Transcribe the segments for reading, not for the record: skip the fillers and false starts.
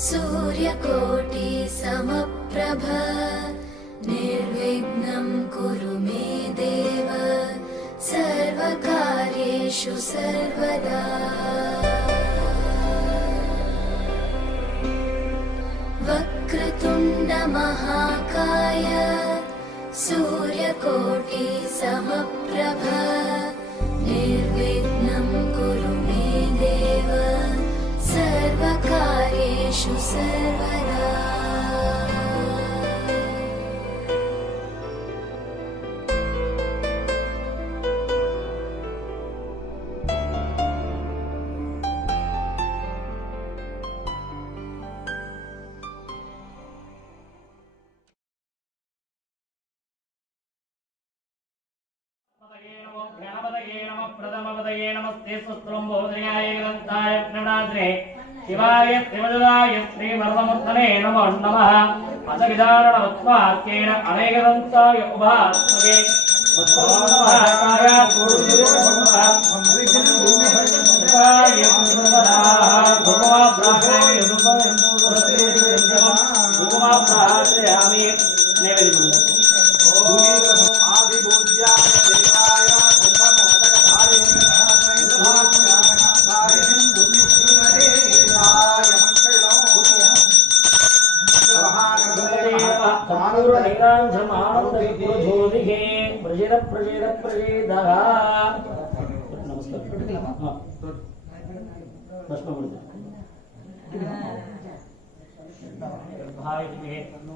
सूर्यकोटि समप्रभ निर्विघ्नं कुरु मे देव सर्वकार्येषु सर्वदा। वक्रतुण्ड महाकाय सूर्यकोटि समप्रभ निर्विघ्नं कुरु मे देव सर्वकार्येषु सर्वदा। प्रथमपदये नमस्ते सुस्त्रम्भोदयाय ग्रन्थाय प्रणनाद्रे शिवाय त्रिवदनाय श्रीवरदमूर्तने नमो नमः। अजविदारणवत्वाक्येन अनेकदन्ताय उभात्मके वत्सवन्नमहाकाय पूर्णिर्भवः धूमाप्राहारयामि नैवेद्यं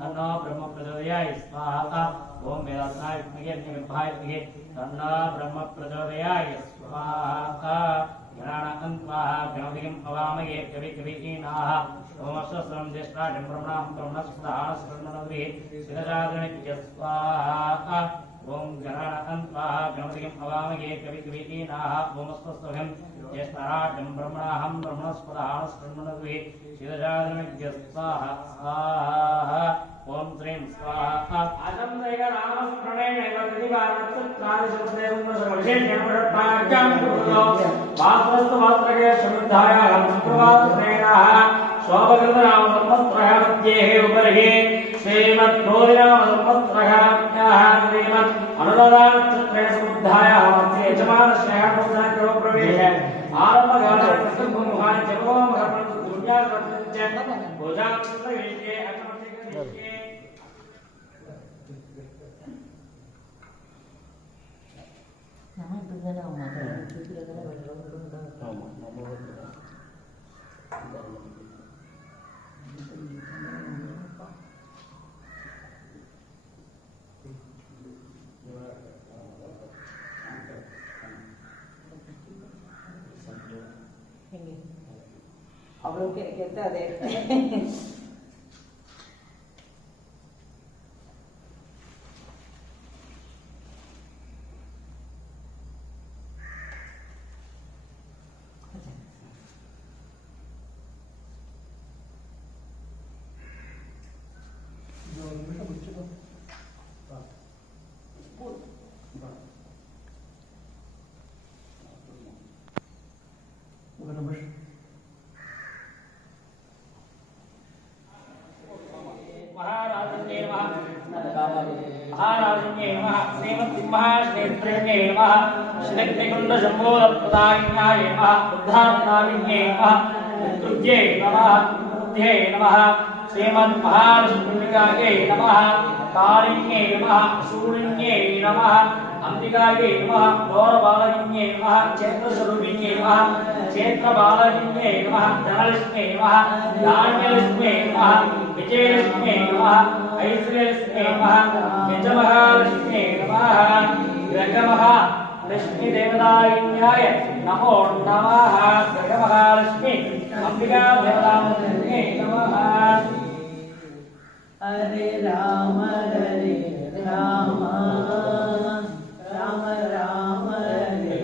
तन्नो ब्रह्म प्रचोदयाय स्वाहा। ओम वेदांताय विद्महे तन्नो ब्रह्म प्रचोदयाय स्वाहा। गणानां स्वाहा गणपतिं हवामहे कविकवीनाः ओमस्वस्त्रं ज्येष्ठाजं ब्रह्मणां ब्रह्मस्पदानस्पन्ननद्भिः शिरजागणित्य स्वाहा। ओम गणानां स्वाहा गणपतिं हवामहे कविकवीनाः ओमस्वस्त्रं ज्येष्ठाजं ब्रह्मणां ब्रह्मस्पदानस्पन्ननद्भिः शिरजागणित्य स्वाहा स्वाहा। ओम श्रीं स्वाहा। आजं देगा नामस्मरणेन प्रतिदिवारत्सत्कार्यशब्देन सर्वविशेषेण प्रपाद्यां कुरुतो वास्तवस्तु वात्रके समुद्धायां सुप्रभातप्रेणाः स्वभकृतनाम संवत्सरः मध्येः उपरिः श्रीमद्भोधिनाम संवत्सरः श्रीमद् अनुराधानक्षत्रे समुद्धायां मध्ये यजमानस्य नूतनग्रहो प्रवेश आरम्भकाले कृष्णभूमुखान् जपोमघप्रतिज्ञासंच भोजाप्रवेशे अग्नमतिगृहे ಅವಳು ಗೆದ್ದದೆ महाराजन्ये नमः श्रीमद्सिंहासनेत्रे नमः श्रीकुण्डशम्भोदप्रदायिन्याय नमः बुद्धात्माविन्ये नमः विद्युत्ये नमः बुद्धे नमः श्रीमन्महालक्ष्मीकायै नमः कालिन्ये नमः शूलिन्ये नमः अंबिकायै नमः गौरबालकिन्ये नमः चैत्रस्वरूपिण्ये नमः चैत्रबालकिन्ये नमः धनलक्ष्म्ये नमः धान्यलक्ष्म्ये नमः विजयलक्ष्म्ये नमः ऐश्वर्यलक्ष्म्ये नमः यजमहालक्ष्म्ये नमः ग्रहमहालक्ष्मीदेवतायिन्याय नमो नमः ग्रहमहालक्ष्मी अंबिकादेवतायै नमः। हरे राम राम राम राम हरे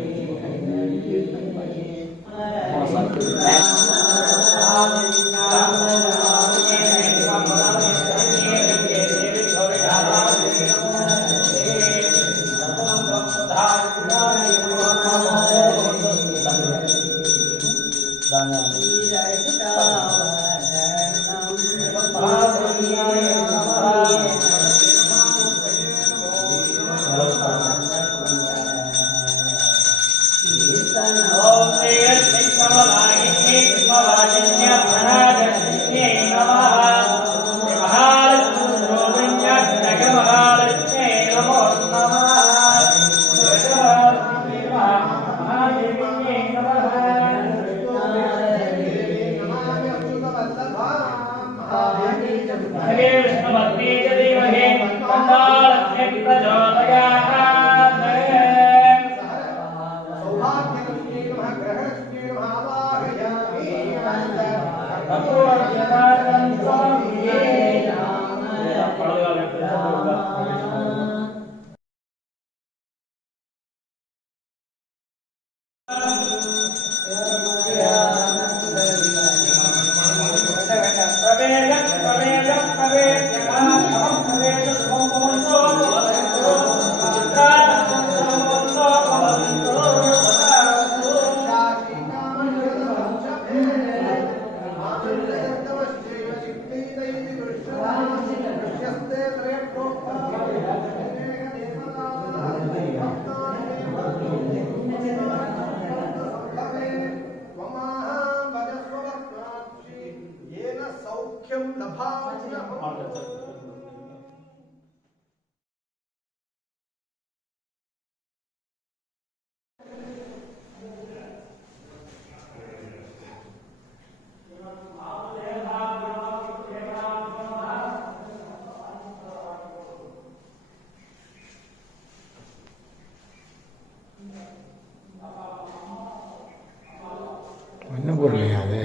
அன்னபூர்ணியா அது?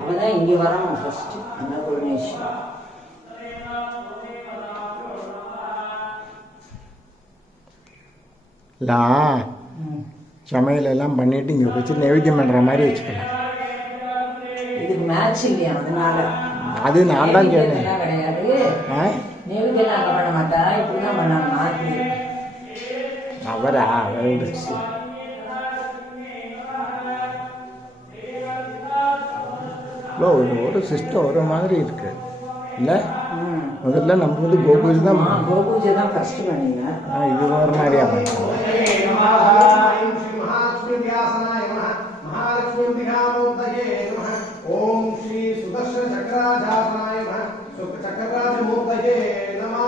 அவதான் இங்கே வரணும் ஃபர்ஸ்ட். அன்னபூர்ணேஸ்வரி இல்லை சமையலெல்லாம் பண்ணிவிட்டு இங்கே வச்சு நைவேத்தியம் பண்ணுற மாதிரி வச்சுக்கலாம். இதுக்கு மேட்ச் இல்லையா, அதனால அது நான் தான் சொன்னேன். கிடையாது, ஆ நெய்வேத்தியம் அங்கே பண்ண மாட்டா, இப்படி தான் பண்ணாங்க மாற்றி. அவரா அவரு ஒரு சிஸ்டம் ஒரு மாதிரி இருக்கு இல்லை? முதல்ல நம்ம வந்து கோபூஜை தான் கோபூஜை தான் ஃபர்ஸ்ட் பண்ணீங்க. இது ஒரு மாதிரியா பண்ணுறோம். ஓம் ஸ்ரீ சுதர்ஷன சக்கராஜாசனாய நமः. சக்கரராஜமூர்த்தயே நமः.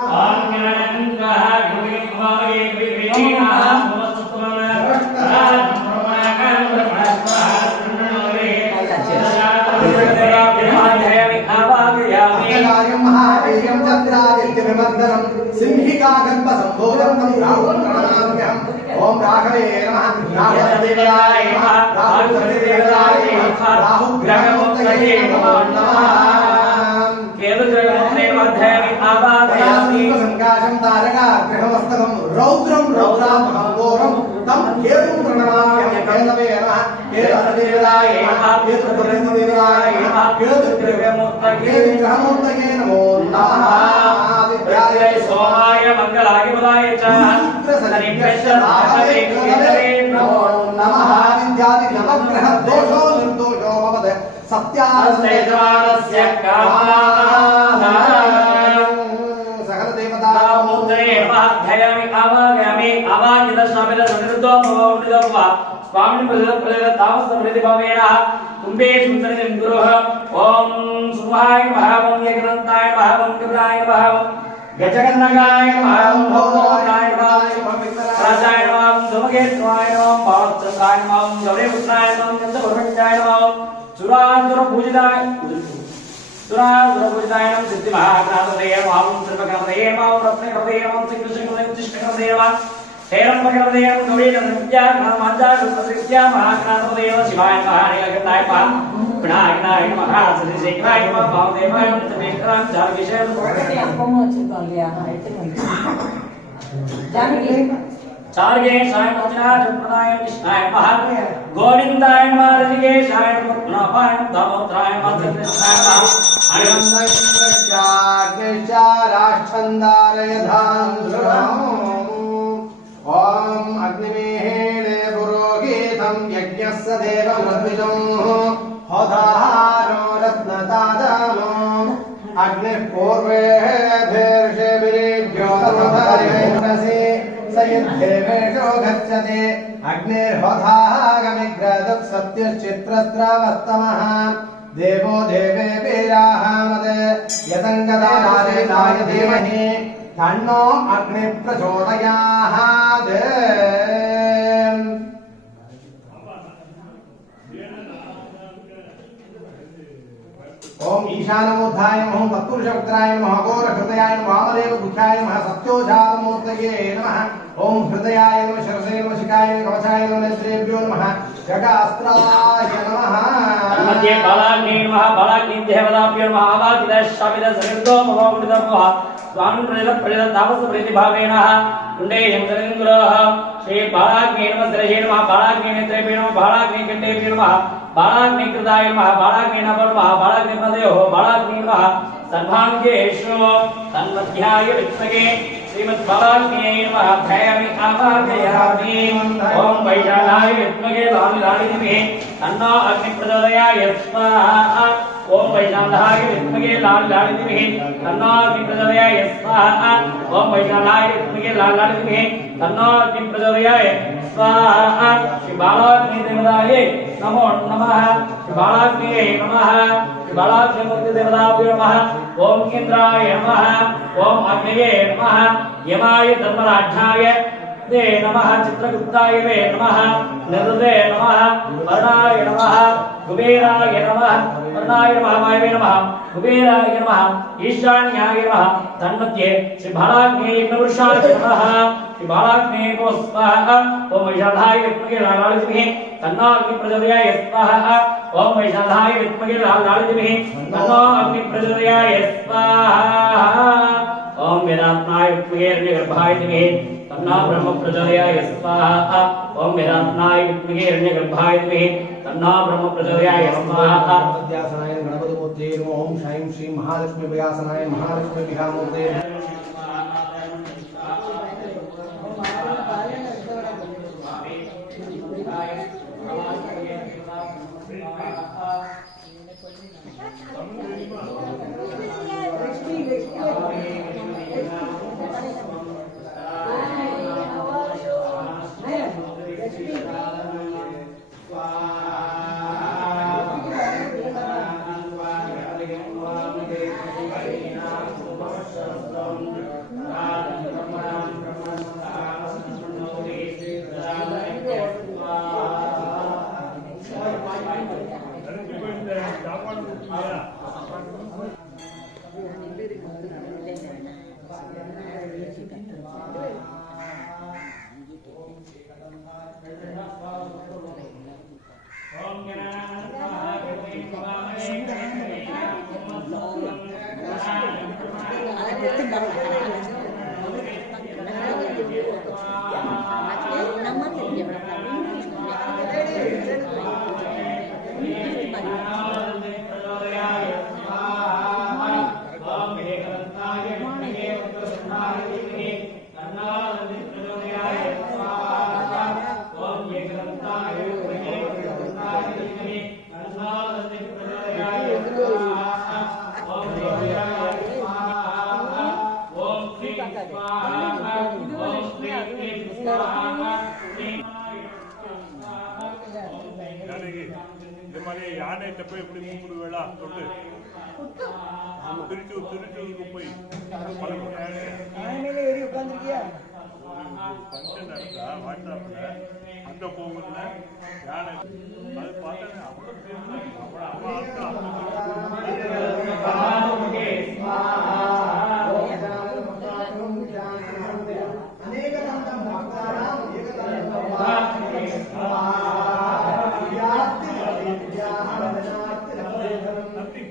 महावीर्यं चन्द्रादित्यविवर्धनं सिंहिकागर्भसम्भोधं तं राहुं प्रणमाम्यहम्. ओम राघवे नमः. राहुदेवाय नमः. राहुदेवाय नमः. राहुग्रहमूर्तये नमो नमः. केतुग्रहमूर्तये आवाहयामि. संकाशं तारकाग्रहमस्तकं रौद्रं रौद्रात्मकं घोरं तं केतुं प्रणमाम्यहम्. केतवे नमः. केतुदेवाय नमः. केतुदेवाय नमः. केतुग्रहमूर्तये नमो नमः. आदित्याय सोमाय मंगलाय बुधाय च सनिभ्यश्चराहवे नमो नमः. विद्यादि नवग्रह दोषो निर्दोषो भवते सत्यास्तेजमानस्य कामाः सकल देवता मूर्तये नमः. ध्यायामि आवाहयामि. आवाहित स्वामिन सनिरुद्धो भवोर्निदोवा स्वामिन प्रदत्त तामस प्रतिभवेन तुम्बे सुंदरं गुरुः. ओम सुभाय महावं यज्ञन्ताय महावं कपिलाय महावं गजगन्नगाय महावं भोगाय महावं राजाय महावं धूमकेतुवाय महावं पावत्रसाय महावं गौरीपुत्राय महावं गन्धर्वभट्टाय महावं सुरासुरपूजिताय महावं सिद्धिमहागणाधिपतये महावं सर्वगणपतये महावं रत्नगणपतये महावं श्रीकृष्णगणपतये महावं हेरम्बगणपतये गौरीगणपत्या महागणाधिपतये शिवाय महानीलकण्ठाय महावं विनायकाय नमः. श्रीशेखराय नमः. वामदेवाय नमः. त्रिनेत्राय चारुकेशाय नमः. அப்பமும் வச்சிருக்கோம் இல்லையா, எடுத்துட்டு வந்து ஜானகி चारुकेशाय नमः. प्रदाय कृष्णाय नमः. गोविन्दाय नमः. ऋषिकेशाय नमः. पुनपाय नमः. दामोदराय नमः. कृष्णाय नमः. ओम अग्निमेहेणे पुरोहितं यज्ञस्य देवमर्पितं होदाहारो रत्नदादानो अग्निः पूर्वेभिर्षेभिर्ज्योतमधारिणसि सयद्धेवेषो गच्छति अग्निर्होधागमिग्रदुः सत्यश्चित्रस्रावस्तमः देवो देवेभिराहामदे यतङ्गदानाय धीमहि तन्नो अग्निः प्रचोदयात्। ओम ईशानमूर्धाय नमः तत्पुरुषवक्त्राय नमः अघोरहृदयाय नमः वामदेव बुद्धाय नमः सत्योजातमूर्तये नमः। ओम हृदयाय नमः शिरसे नमः शिखाय नमः कवचाय नमः नेत्रेभ्यो नमः जगास्त्राय नमः। मध्ये बालाग्नि नमः बालाग्नि देवताभ्यो नमः आवाकिदशाविदसरिन्दो ममोमुदितमः स्वामी प्रजल तापस प्रतिभावेन कुण्डे यंगलिंगुरः श्री बालाग्नि नमः शिरसे नमः बालाग्नि नेत्रेभ्यो नमः बालाग्नि कंठेभ्यो नमः बालाग्नि कृताय नमः बालाग्नि नमः बालाग्नि पदयो बालाग्नि नमः सर्वांगेषु तन्मध्याय विद्महे श्रीमद्बालाग्न्यै नमः ध्यायामि आवाहयामि। ओम वैशालाय विद्महे लालिलालिधीमहि तन्नो अग्निः प्रचोदयात् स्वाहा। ओम वैशालाय विद्महे लालिलालिधीमहि तन्नो अग्निः प्रचोदयात् स्वाहा। ओम वैशालाय विद्महे लालिलालिधीमहि तन्नो अग्निः प्रचोदयात् स्वाहा। श्री बालाग्नि देवताय नमो नमः। श्री बालाग्न्यै नमः। श्री बालाग्नि मूर्ति देवताभ्यो नमः। ओम इंद्राय नमः। ओम अग्नये नमः। यमाय धर्मराजाय दे नमः। चित्रगुप्ताय वे नमः। निरुते नमः। वर्णाय नमः। कुबेराय नमः। वर्णाय नमः वायवे नमः। कुबेराय नमः। ईशान्याय नमः। तन्मध्ये श्री बालाग्नि नमः नमः। श्री बालाग्नि नमो स्वाहा। ओम वैशालाय विद्महे लालिधीमहि तन्नो अग्निः प्रचोदयात् स्वाहा। ओम वैशालाय विद्महे लालिधीमहि तन्नो अग्निः प्रचोदयात् स्वाहा। ओम वेदांतनाय विद्महे हिरण्यगर्भाय धीमहि तन्नो ब्रह्म प्रचोदयात् स्वाहा। ओम वेदांतनाय विद्महे हिरण्यगर्भाय धीमहि तन्नो ब्रह्म प्रचोदयात् स्वाहा। विद्यासनाय गणपतिमूर्ते नमः। ओम श्रीं श्री महालक्ष्मी व्यासनाय महालक्ष्मी विहामूर्ते யானை போய் எப்படி கூப்பிடு வேளா தொட்டு திருச்சூருக்கு போய் ஃபங்க்ஷன் நடத்தா வாட்ஸ்அப்ல அந்த கோவில்ல யானை அது பார்த்தா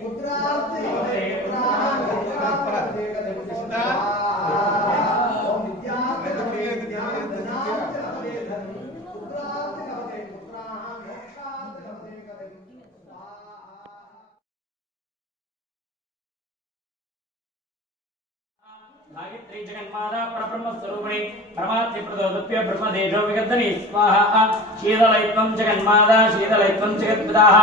पुत्रार्थ गायत्री जगन्माता परब्रह्म स्वरूपिणी परमात्म प्रदोदप्य ब्रह्मदेजो विगतनि स्वाहा शीतलैत्वं जगन्माता शीतलैत्वं जगत्पिताः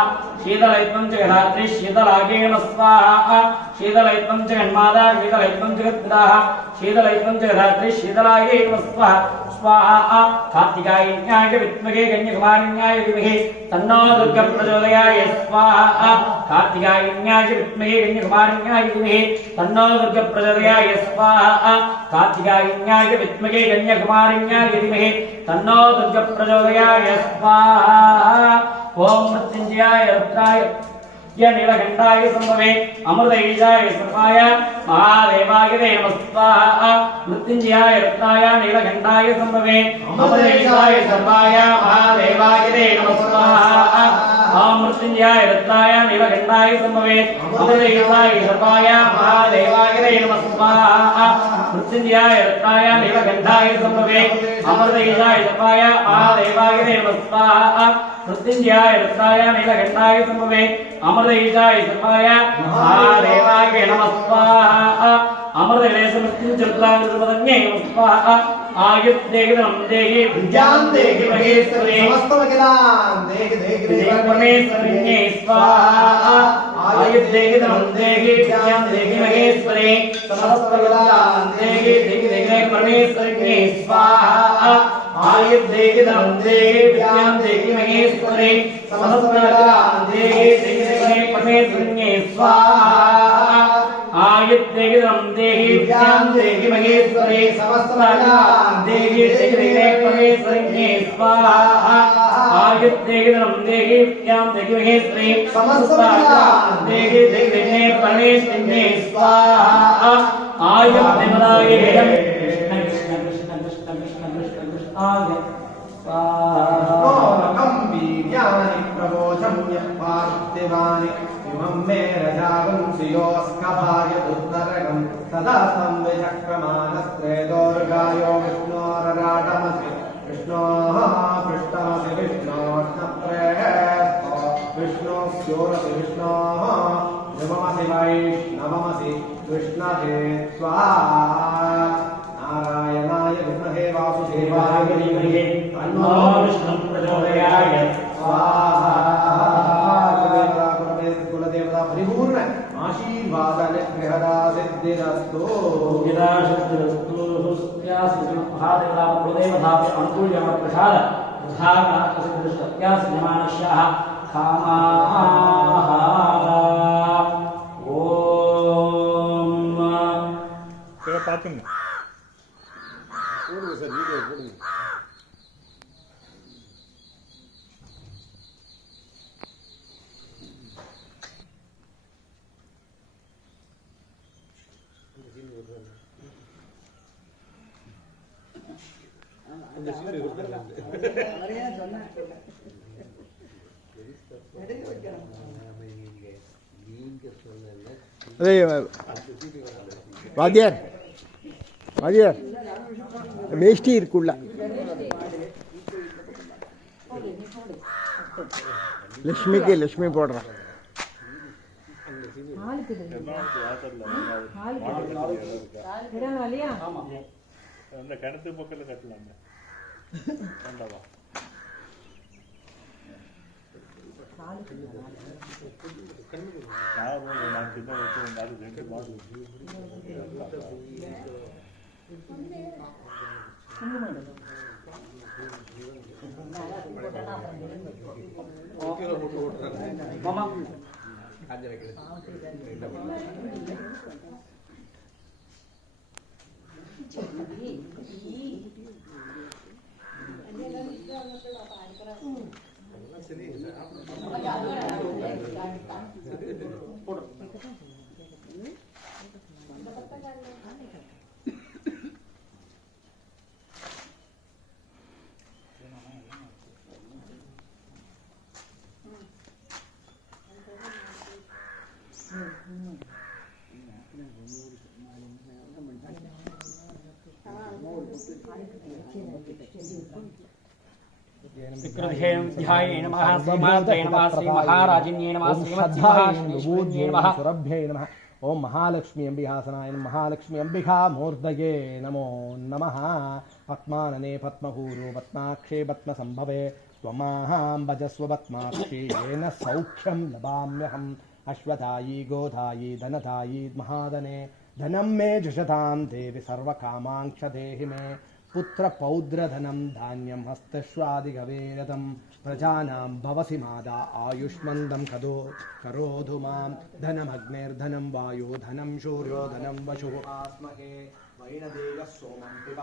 शीतलैत्वं जगदात्री शीतलागे नमः स्वाहा शीतलैत्वं जगन्माता शीतलैत्वं जगत्पिताः शीतलैत्वं जगदात्री शीतलागे नमः स्वाहा स्वाहा कार्तिकायन्याय विद्महे कन्याकुमारिण्याय धीमहि तन्नो दुर्गा प्रचोदयाय स्वाहा कार्तिकायन्याय विद्महे कन्याकुमारिण्याय धीमहि तन्नो दुर्गा प्रचोदयाय स्वाहा कार्तिकायन्याय विद्महे कन्याकुमारिण्याय धीमहि तन्नो दुर्गा प्रचोदयाय स्वाहा ओम मृत्युंजयाय रुद्राय नीलकंठाय संभवे अमृतईशाय सर्वाय महादेवाय नमः स्वाहा मृत्युंजयाय रुद्राय नीलकंठाय संभवे अमृतईशाय सर्वाय महादेवाय नमः स्वाहा ओम मृत्युंजयाय रुद्राय नीलकंठाय संभवे अमृतईशाय सर्वाय महादेवाय नमः स्वाहा मृत्युंजयाय रुद्राय नीलकंठाय संभवे अमृतईशाय सर्वाय महादेवाय नमः स्वाहा मृत्युंजयाय रुद्राय नीलकंठाय संभवे अमृतईशाय सर्वाय महादेवाय नमः स्वाहा अमृतलेश मृत्युंजरुद्राय नमः स्वाहा आयुर्देहिनं देहि विद्यां देहि महेश्वरे समस्तमखिलां देहि परमेश्वरिणे स्वाहा आयुर्देहिनं देहि विद्यां देहि महेश्वरे समस्तमखिलां देहि परमेश्वरिणे स्वाहा आयुर्देहिनं देहि विद्यां देहि महेश्वरे समस्तमखिलां देहि परमेश्वरिणे स्वाहा आयुर्देहिनं देहि विद्यां देहि महेश्वरे समस्तमखिलां देहि परमेश्वरिणे स्वाहा आयुर्देहिनं देहि विद्यां देहि महेश्वरे समस्तमखिलां देहि परमेश्वरिणे स्वाहा आयुर्देवनाय कृष्ण कृष्ण कृष्ण कृष्ण कृष्ण कृष्ण कृष्ण आय स्वाहा वीर्यानि प्रबोधं यत्पार्थिवानि इमं मे रजावंशियोऽस्कभाय दुत्तरगं सदा तं विचक्रमानस्त्रेदोर्गायो विष्णोरराटमसि विष्णोः पृष्ठमसि विष्णोष्णप्रेस्तो विष्णोस्योरसि विष्णोः नममसि वैष्णवमसि विष्णवे स्वाहा नारायणाय विद्महे वासुदेवाय धीमहि तन्नो विष्णुः प्रचोदयात् स्वाहा कुलदेवता परिपूर्ण आशीर्वाद अनुग्रहदा सिद्धिरस्तु यदा सिद्धिरस्तु सत्यास्य महादेवता कुलदेवता अनुकूल्यम प्रसाद प्रसादा सिद्धिरस्तु यमानस्याः कामाः ओम पातुंगा போடுங்க சார் வீடியோ போடுங்க அதே வாத்தியார் வாத்தியார் வேஷ்டி இருக்குள்ள லட்சுமி போடுறான் அந்த கிணத்து பக்கத்தில் கட்டலாங்க வேண்டாவா நான் சின்ன வச்சு அது 2 மாதம் மாமா ध्याये नमः श्रीमात्रे नमः श्री महाराजिन्ये नमः श्रीमद्भून्ये नमः सुरभ्ये नमः ओम महालक्ष्मी अंबिकासनाय महालक्ष्मी अंबिका मूर्धये नमो नमः। पद्मानने पद्महूरो पद्माक्षे पद्मसंभवे त्वमाहां भजस्व पद्माक्षे येन सौख्यं लभाम्यहम्। अश्वदायी गोदायी धनदायी महादने धनं मे जुषतां देवि सर्वकामांक्ष देहि मे। पुत्रपौत्रधनं धान्यं हस्तश्वादिगवेरतं प्रजानां भवसि मादा आयुष्मन्दं करोधु मां। धनमग्निर्धनं वायो धनं शूर्यो धनं वशुः आस्महे। वैनदेयः सोमं पिब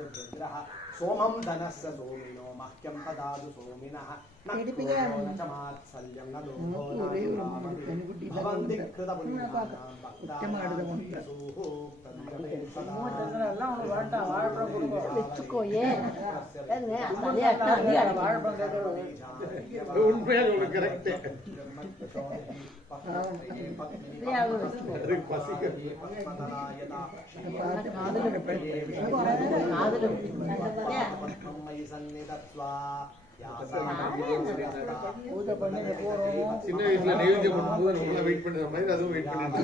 रुद्रः सोमं धनस्य सोमिनो मह्यं ददातु सोमिनः। मात्सल्यं न लोभो भवन्ति कृतपुण्यानां சின்ன வயசுல நைவேத்தியம் பண்ணும்போது நம்மள வெயிட் பண்ணுற மாதிரி அதுவும் வெயிட் பண்ணிட்டு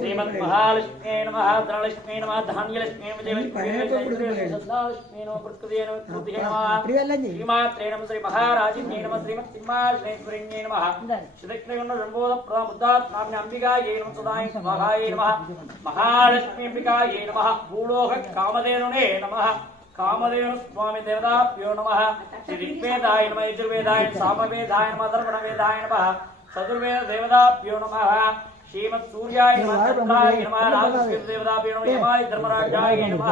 श्रीमद् महालक्ष्मी नमः धनलक्ष्मी नमः धान्यलक्ष्मी विजयलक्ष्मी सदालक्ष्मी नमः प्रकृते नमः कृते नमः श्रीमात्रे नमः श्री महाराजिन्ये नमः श्रीमत् सिंहासनेश्वरिण्ये नमः श्रीकृष्ण शंभोद प्रमुदात् नाम्नि अंबिकायै नमः सदाय स्वाहायै नमः महालक्ष्मी अंबिकायै नमः भूलोक कामधेनुने नमः कामधेनु स्वामी देवताभ्यो नमः श्री ऋग्वेदाय नमः यजुर्वेदाय सामवेदाय नमः अथर्वणवेदाय नमः चतुर्वेद देवताभ्यो नमः श्रीमत् सूर्याय नमः चंद्राय नमः राजस्व देवताभ्यो नमः यमाय धर्मराजाय नमः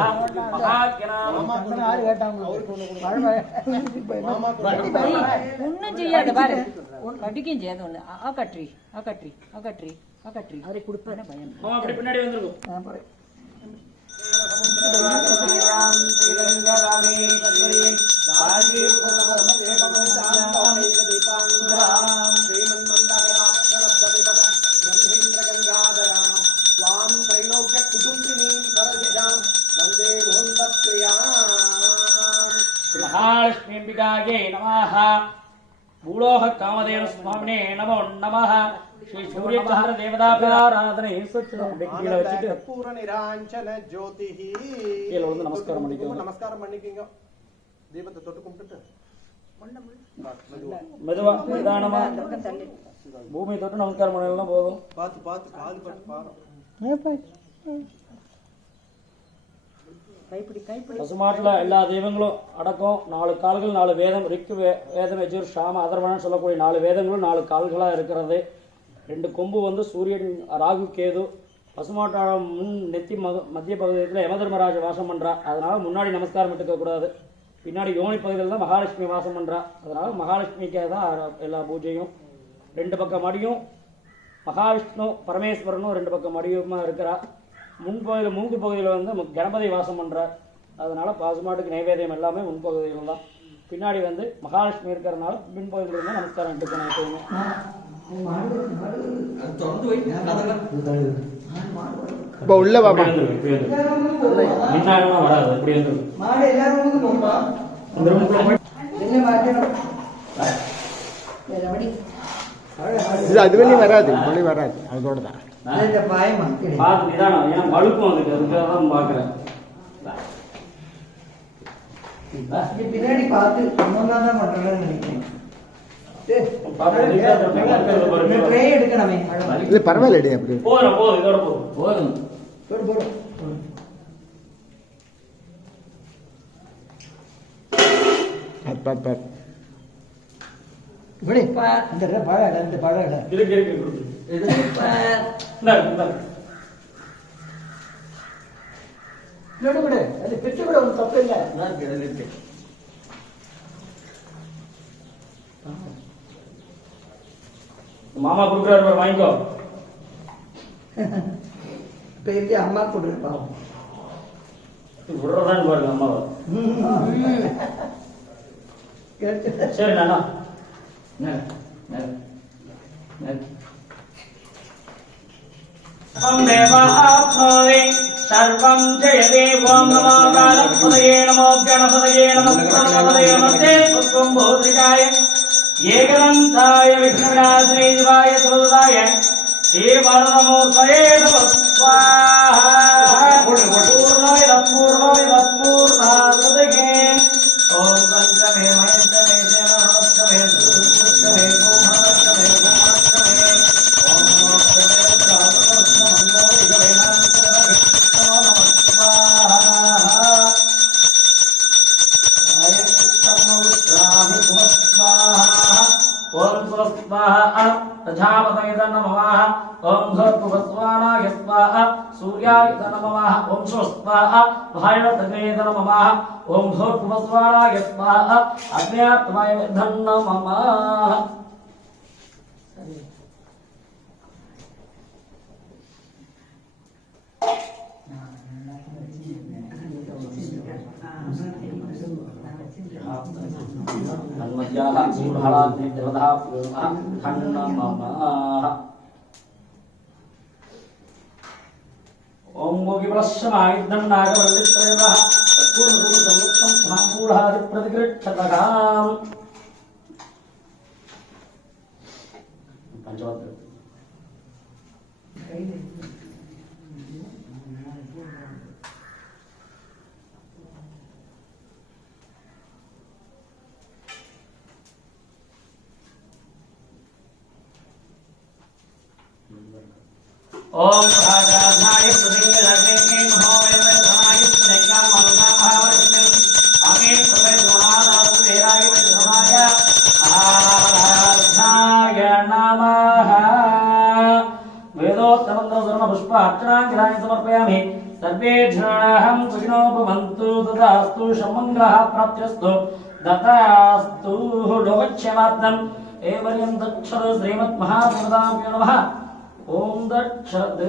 महाज्ञानाय ஒன்னும் செய்யாத பாரு கடிக்கும் செய்யாத ஒண்ணு அகற்றி அகற்றி அகற்றி அகற்றி அவரை கொடுப்பேன் பயம் அப்படி பின்னாடி வந்துருங்க महालक्ष्मी अंबिकायै नमः भूलोक कामधेनु स्वामिने नमो नमः श्री सूर्यचंद्र देवताभ्याराधने व्यक्तिகளை வச்சிட்டு பூர நிராஞ்சன ஜோதிஹி கீழ வந்து நமஸ்காரம் பண்ணிக்கோங்க நமஸ்காரம் பண்ணிக்கங்க தீபத்தை தொட்டு கும்பிட்டு மெதுவா நிதானமா பூமி தொட்டு நமஸ்காரம் பண்ணலாம் போதும் பாத்து பாத்து காது பட்டு பாரு பசுமாட்டுல எல்லா தெய்வங்களும் அடக்கம் 4 கால்கள் 4 வேதம் ரிக்கு வேதம் யஜுர் சாம அதர்வணன் சொல்லக்கூடிய 4 வேதங்களும் 4 கால்களா இருக்கிறது 2 கொம்பு வந்து சூரியன் ராகு கேது பசுமாட்டோட முன் நெத்தி மத்திய பகுதியில் யமதர்மராஜ வாசம் பண்றா அதனால முன்னாடி நமஸ்காரம் விட்டுக்க கூடாது பின்னாடி யோனி பகுதியில் தான் மகாலட்சுமி வாசம் பண்றா அதனால மகாலட்சுமிக்கே தான் எல்லா பூஜையும் 2 பக்கம் மடியும் மகாவிஷ்ணு பரமேஸ்வரனும் 2 பக்கம் மடியுமா இருக்கிறா முன்பகுதியில் மூக்கு பகுதியில் வந்து கணபதி வாசம் பண்ணுறார் அதனால பசுமாட்டுக்கு நைவேத்தியம் எல்லாமே முன்பகுதியில் தான் பின்னாடி வந்து மகாலட்சுமி இருக்கிறதுனால பின்பகுதியில் இருந்தால் நமஸ்காரம் எடுத்துக்கணும் எப்பயுமே இப்போ உள்ள பாப்பா முன்னாடிலாம் வராது இப்படி வந்து இது அது வெளியே வராது மொழி வராது அதோட தான் பார்த்து நிதானம் ஏன்னா வழுக்கும் அதுக்கு அதுக்காக தான் பார்க்குறேன் பின்னாடி பார்த்து தான் பண்றேன்னு நினைக்கிறேன் இல்லை பரவாயில்லடி அப்படி போதும் போதும் இதோட போதும் பார் இந்த பழம் இந்த பழம் இருக்கு விடு அது பிச்சு கூட ஒன்றும் தப்பு இல்லை இருக்கு மாமா கொடுக்குறாரு வாங்கிக்கோ பேருக்கு அம்மா கொடுப்பாங்க விடுறதான்னு பாருங்க அம்மாவை சரி நானா सर्वं जयते ओम नमो कालपतये नमो गणपतये नमो गणपतये नमस्ते पुष्पं भूत्रिकाय ఏకదంతాయ విఘ్నవినాశినే శివాయ సర్వదాయ శ్రీవరదమూర్తయే నమః స్వాహా పూర్ణమిదం పూర్ణమిదం పూర్ణాదృతగే ఓం పంచమే మయంతమే శేమహస్తమే సురుస్తమే గోమహస్తమే గోమహస్తమే ఓం నమో భగవతే నమః స్వాహా ఓం స్వస్వాహ ప్రజాపతయ నమః ఓం భూర్భువస్వానాయ స్వాహ సూర్యాయ నమః ఓం స్వస్వాహ భారతమే నమః ఓం భూర్భువస్వానాయ స్వాహ అగ్న్యాత్మయ నమః హనుమజ్యాః మూఢాళాగ్ని దేవతాభ్యో నమః ఓం మోగిప్రశ్యమాయుద్ధం నాగవల్లిత్రేవః తత్పూర్ణదూరసంవృత్తం స్వామూఢాది ప్రతిగృహ్యతగాం పంచవద్ర ओम राजाधाय सुदिंगलग्ने महोमय धनाय स्नेकामंगामहावृष्णि अमीन सुमे द्रोणादासु वेराय वज्रमाय आराध्याय नमः वेदोत्तमंत्र सर्व पुष्प अर्चनांगिराय समर्पयामि सर्वे जनाहं सुखिनो भवन्तु तदास्तु शमङ्गलः प्राप्त्यस्तु दत्तास्तु लोकक्षेमार्थम् एवं दक्षर श्रीमद्महादेवताभ्यो नमः ओम दक्षद